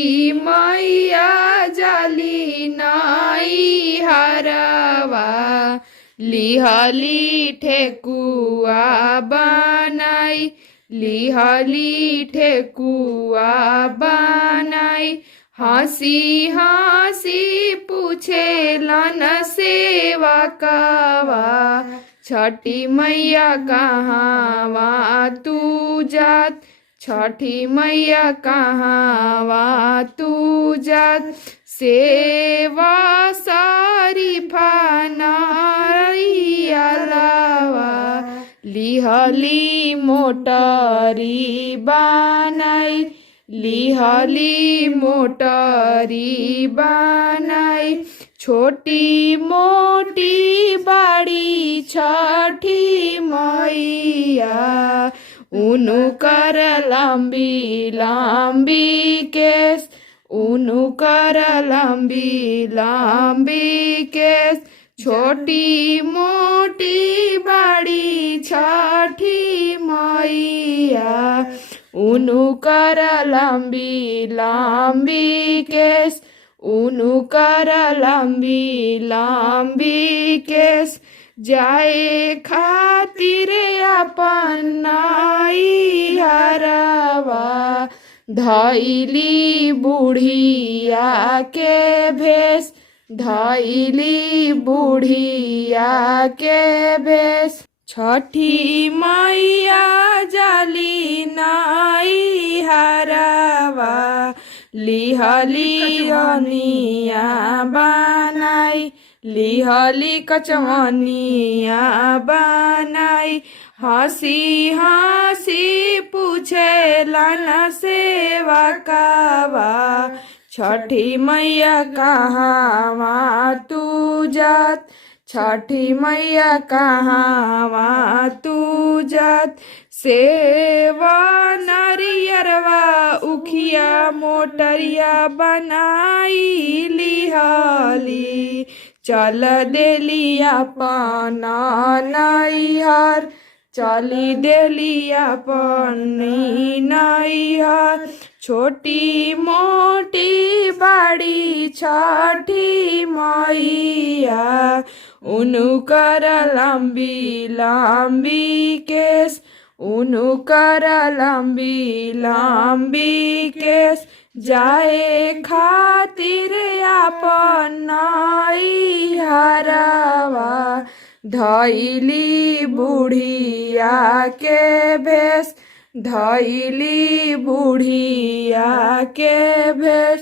ई मैया जाली नाई हरवा लिहली ठेकुआ बनाई लिहली ठेकुआ बनाई हंसी हंसी पूछे लन सेवा कवा छठी मैया कहाँवा तू जात छठी मैया कहाँवा तू जात सेवा सारी फानारियालावा लिहली मोटरी बनाई लिहली मोटरी बनाई छोटी मोटी बाड़ी छठी मैया उनु कर लंबी लंबी केस उनु कर लंबी लंबी केस छोटी मोटी बाड़ी छठी मैया उनु कर लंबी लंबी केस उनु कर लंबी लंबी केस जाए खातिर अपन नाई हरवा धैली बुढ़िया के भेष धैली बुढ़िया के भेष छठी मैया जाली नाई हरवा लिहली अनिया बनाई लिहली कचवनिया बनाई हंसी हंसी पूछे लन सेवा कावा छठी मैया कहाँवा तू जात छठी मैया कहाँवा तू जात सेवा नरियरवा उखिया मोटरिया बनाई लिहली चल देली अपन नैहर चली देली अपन नैहर छोटी मोटी बाड़ी छठी मैया उनु कर लंबी लंबी केस उनु कर लंबी लंबी केस जाए खातिर अपन नाई हरवा धैली बुढ़िया के भेष धैली बुढ़िया के भेष।